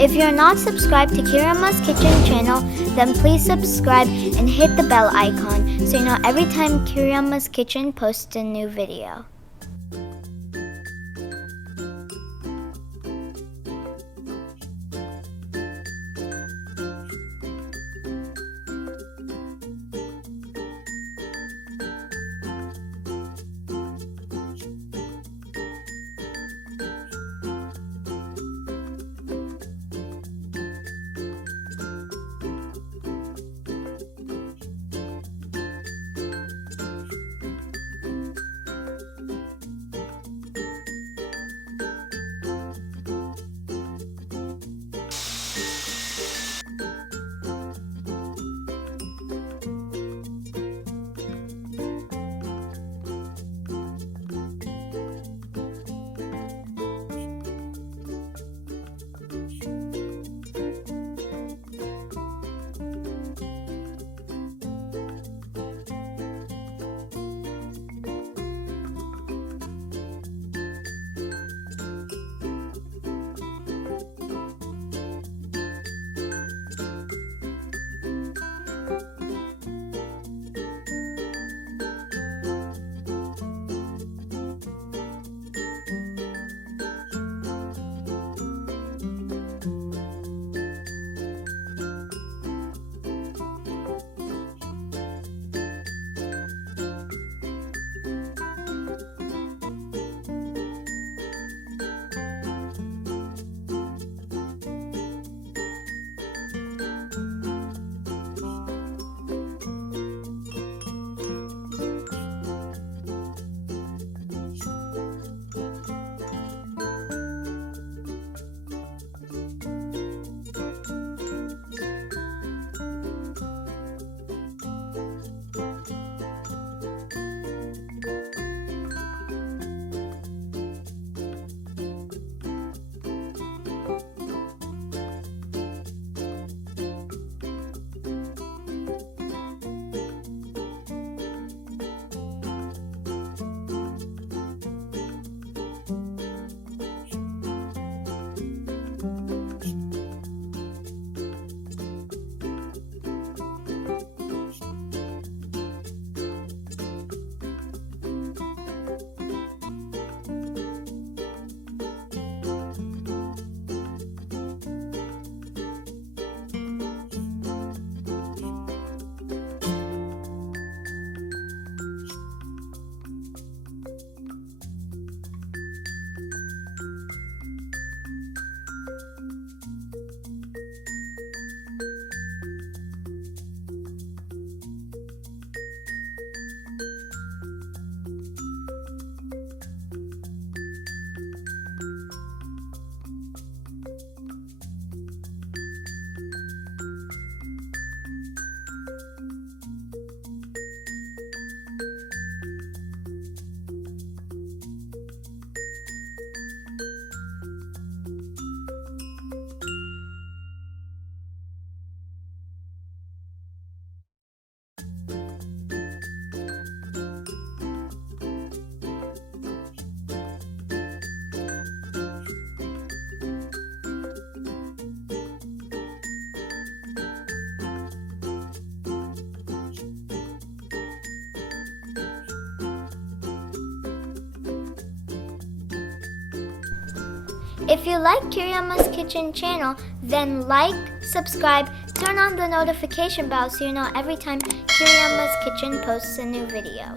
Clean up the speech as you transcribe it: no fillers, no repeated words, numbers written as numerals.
If you're not subscribed to Kirama's Kitchen channel, then please subscribe and hit the bell icon so you know every time Kirama's Kitchen posts a new video. If you like Kirama's Kitchen channel, then like, subscribe, turn on the notification bell so you know every time Kirama's Kitchen posts a new video.